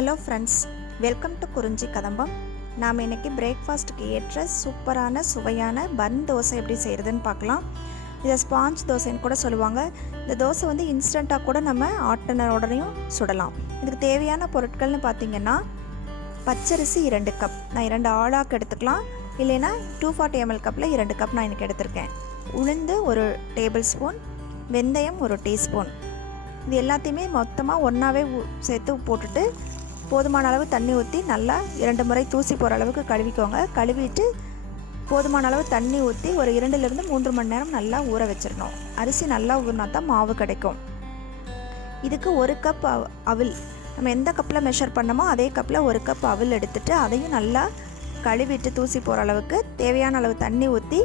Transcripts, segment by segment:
Hello friends, welcome to குறிஞ்சி கதம்பம். நாம் இன்றைக்கி பிரேக்ஃபாஸ்ட்டுக்கு ஏற்ற சூப்பரான சுவையான பன் தோசை எப்படி செய்கிறதுன்னு பார்க்கலாம். இதை ஸ்பாஞ்ச் தோசைன்னு கூட சொல்லுவாங்க. இந்த தோசை வந்து இன்ஸ்டண்ட்டாக கூட நம்ம ஆட்டின உடனேயும் சுடலாம். இதுக்கு தேவையான பொருட்கள்னு பார்த்திங்கன்னா, பச்சரிசி 2 கப், நான் 2 ஆழாக்கு எடுத்துக்கலாம். இல்லைன்னா 240 ml கப்பில் 2 கப் நான் இன்றைக்கி எடுத்திருக்கேன். உளுந்து 1 டேபிள் ஸ்பூன், வெந்தயம் 1 டீஸ்பூன். இது எல்லாத்தையுமே மொத்தமாக ஒன்றாவே சேர்த்து போட்டுட்டு போதுமான அளவு தண்ணி ஊற்றி நல்லா 2 முறை தூசி போகிற அளவுக்கு கழுவிக்கோங்க. கழுவிட்டு போதுமான அளவு தண்ணி ஊற்றி ஒரு 2லேருந்து 3 மணி நேரம் நல்லா ஊற வச்சிடணும். அரிசி நல்லா ஊறினா தான் மாவு கிடைக்கும். இதுக்கு 1 கப் அவில், நம்ம எந்த கப்பில் மெஷர் பண்ணமோ அதே கப்பில் 1 கப் அவில் எடுத்துகிட்டு அதையும் நல்லா கழுவிட்டு தூசி போகிற அளவுக்கு தேவையான அளவு தண்ணி ஊற்றி,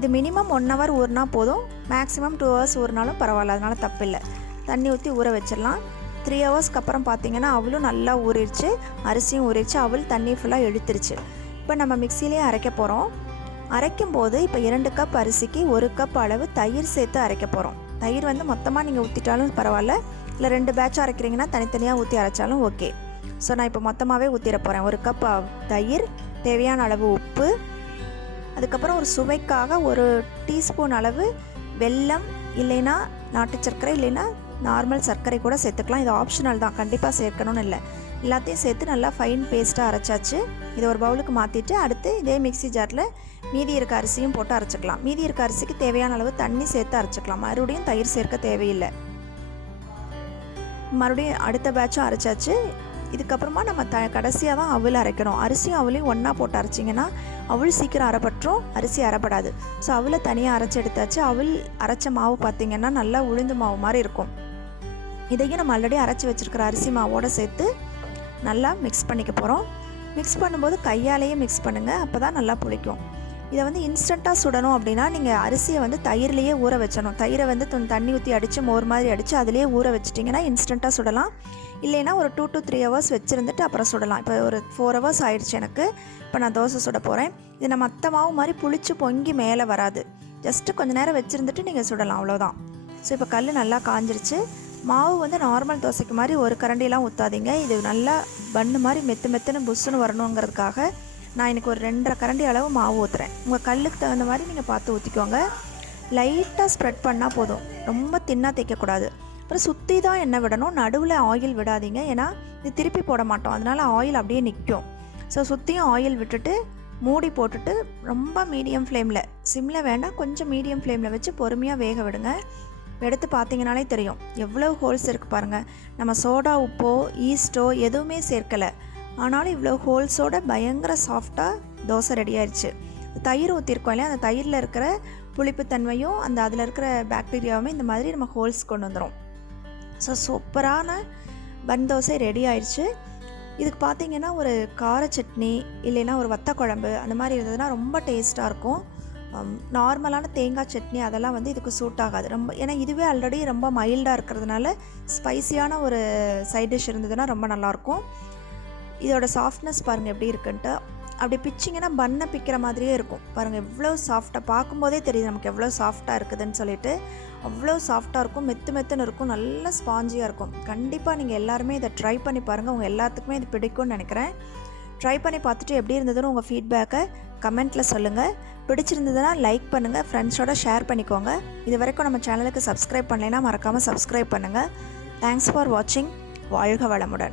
இது மினிமம் 1 ஹவர் ஊறினா போதும். மேக்ஸிமம் 2 ஹவர்ஸ் ஊறினாலும் பரவாயில்ல, அதனால் தப்பில்லை. தண்ணி ஊற்றி ஊற வச்சிடலாம். 3 ஹவர்ஸ்க்கு அப்புறம் பார்த்திங்கன்னா அவளும் நல்லா ஊறிடுச்சு, அரிசியும் ஊறிடுச்சு, அவள் தண்ணி ஃபுல்லாக எடுத்துருச்சு. இப்போ நம்ம மிக்சிலேயே அரைக்க போகிறோம். அரைக்கும்போது இப்போ 2 கப் அரிசிக்கு 1 கப் அளவு தயிர் சேர்த்து அரைக்க போகிறோம். தயிர் வந்து மொத்தமாக நீங்கள் ஊற்றிட்டாலும் பரவாயில்ல, இல்லை 2 பேட்ச் அரைக்கிறீங்கன்னா தனித்தனியாக ஊற்றி அரைச்சாலும் ஓகே. ஸோ நான் இப்போ மொத்தமாகவே ஊற்றிட போகிறேன். 1 கப் தயிர், தேவையான அளவு உப்பு, அதுக்கப்புறம் ஒரு சுவைக்காக 1 டீஸ்பூன் அளவு வெல்லம், இல்லைன்னா நாட்டு சர்க்கரை, இல்லைன்னா நார்மல் சர்க்கரை கூட சேர்த்துக்கலாம். இது ஆப்ஷனல் தான், கண்டிப்பாக சேர்க்கணும்னு இல்லை. எல்லாத்தையும் சேர்த்து நல்லா ஃபைன் பேஸ்ட்டாக அரைச்சாச்சு. இதை ஒரு பவுலுக்கு மாற்றிட்டு அடுத்து இதே மிக்ஸி ஜாரில் மீதி இருக்க அரிசியும் போட்டு அரைச்சிக்கலாம். மீதி இருக்க அரிசிக்கு தேவையான அளவு தண்ணி சேர்த்து அரைச்சிக்கலாம். மறுபடியும் தயிர் சேர்க்க தேவையில்லை. மறுபடியும் அடுத்த பேட்சும் அரைச்சாச்சு. இதுக்கப்புறமா நம்ம கடைசியாக தான் அவல் அரைக்கணும். அரிசியும் அவளையும் ஒன்றா போட்டு அரைச்சிங்கன்னா அவள் சீக்கிரம் அரைப்பட்டுரும், அரிசி அரைப்படாது. ஸோ அவளை தனியாக அரைச்சி எடுத்தாச்சு. அவள் அரைச்ச மாவு பார்த்திங்கன்னா நல்லா உளுந்து மாவு மாதிரி இருக்கும். இதையும் நம்ம ஆல்ரெடி அரைச்சி வச்சுருக்கிற அரிசி மாவோடு சேர்த்து நல்லா மிக்ஸ் பண்ணிக்க போகிறோம். மிக்ஸ் பண்ணும்போது கையாலேயே மிக்ஸ் பண்ணுங்கள், அப்போ தான் நல்லா புளிக்கும். இதை வந்து இன்ஸ்டண்ட்டாக சுடணும் அப்படின்னா நீங்கள் அரிசியை வந்து தயிர்லேயே ஊற வச்சணும். தயிரை வந்து தண்ணி ஊற்றி அடித்து மோர் மாதிரி அடித்து அதிலேயே ஊற வச்சிட்டிங்கன்னா இன்ஸ்டண்ட்டாக சுடலாம். இல்லைன்னா ஒரு 2 to 3 ஹவர்ஸ் வச்சுருந்துட்டு அப்புறம் சுடலாம். இப்போ ஒரு 4 ஹவர்ஸ் ஆயிடுச்சு எனக்கு. இப்போ நான் தோசை சுட போகிறேன். இது நம்ம மற்ற மாவு மாதிரி புளிச்சு பொங்கி மேலே வராது. ஜஸ்ட்டு கொஞ்சம் நேரம் வச்சுருந்துட்டு நீங்கள் சுடலாம், அவ்வளோதான். ஸோ இப்போ கல் நல்லா காஞ்சிருச்சு. மாவு வந்து நார்மல் தோசைக்கு மாதிரி ஒரு கரண்டிலாம் ஊற்றாதீங்க. இது நல்லா பன்னு மாதிரி மெத்துன்னு புஷ்ஷுன்னு வரணுங்கிறதுக்காக நான் எனக்கு ஒரு 2.5 கரண்டி அளவு மாவு ஊற்றுறேன். உங்கள் கல்லுக்கு தகுந்த மாதிரி நீங்கள் பார்த்து ஊற்றிக்கோங்க. லைட்டாக ஸ்ப்ரெட் பண்ணால் போதும், ரொம்ப தின்னாக தேய்க்கக்கூடாது. அப்புறம் சுற்றி தான் எண்ணெய் விடணும், நடுவில் ஆயில் விடாதீங்க. ஏன்னா இது திருப்பி போட மாட்டோம், அதனால் ஆயில் அப்படியே நிற்கும். ஸோ சுற்றியும் ஆயில் விட்டுட்டு மூடி போட்டுட்டு ரொம்ப மீடியம் ஃப்ளேமில், சிம்மில் வேண்டாம், கொஞ்சம் மீடியம் ஃப்ளேமில் வச்சு பொறுமையாக வேக விடுங்க. எடுத்து பார்த்தீங்கனாலே தெரியும் எவ்வளோ ஹோல்ஸ் இருக்குது பாருங்கள். நம்ம சோடா உப்போ ஈஸ்ட்டோ எதுவுமே சேர்க்கலை, ஆனாலும் இவ்வளோ ஹோல்ஸோட பயங்கர சாஃப்டாக தோசை ரெடி ஆயிடுச்சு. தயிர் ஊற்றிருக்கோம் இல்லையா, அந்த தயிரில் இருக்கிற புளிப்புத்தன்மையும் அதில் இருக்கிற பாக்டீரியாவுமே இந்த மாதிரி நம்ம ஹோல்ஸ் கொண்டு வந்துடும். ஸோ சூப்பரான பன் தோசை ரெடி ஆயிடுச்சு. இதுக்கு பார்த்திங்கன்னா ஒரு கார சட்னி இல்லைன்னா ஒரு வத்த குழம்பு அந்த மாதிரி இருந்ததுன்னா ரொம்ப டேஸ்ட்டாக இருக்கும். நார்மலான தேங்காய் சட்னி அதெல்லாம் வந்து இதுக்கு சூட் ஆகாது ரொம்ப. ஏன்னா இதுவே ஆல்ரெடி ரொம்ப மைல்டாக இருக்கிறதுனால ஸ்பைஸியான ஒரு சைட் டிஷ் இருந்ததுன்னா ரொம்ப நல்லாயிருக்கும். இதோட சாஃப்ட்னஸ் பாருங்கள் எப்படி இருக்குன்ட்டு. அப்படி பிச்சிங்கன்னா பன்னை பிக்கிற மாதிரியே இருக்கும் பாருங்கள். எவ்வளோ சாஃப்டாக, பார்க்கும்போதே தெரியுது நமக்கு எவ்வளோ சாஃப்டாக இருக்குதுன்னு சொல்லிட்டு. அவ்வளோ சாஃப்டாக இருக்கும், மெத்துன்னு இருக்கும், நல்ல ஸ்பாஞ்சியாக இருக்கும். கண்டிப்பாக நீங்கள் எல்லாருமே இதை ட்ரை பண்ணி பாருங்கள். உங்கள் எல்லாத்துக்குமே இது பிடிக்கும்னு நினைக்கிறேன். ட்ரை பண்ணி பார்த்துட்டு எப்படி இருந்ததுன்னு உங்கள் ஃபீட்பேக்கை கமெண்ட்டில் சொல்லுங்கள். பிடிச்சிருந்ததுன்னா லைக் பண்ணுங்கள், ஃப்ரெண்ட்ஸோட ஷேர் பண்ணிக்கோங்க. இது வரைக்கும் நம்ம சேனலுக்கு சப்ஸ்கிரைப் பண்ணலைன்னா மறக்காமல் சப்ஸ்கிரைப் பண்ணுங்கள். தேங்க்ஸ் ஃபார் வாட்சிங். வாழ்க வளமுடன்.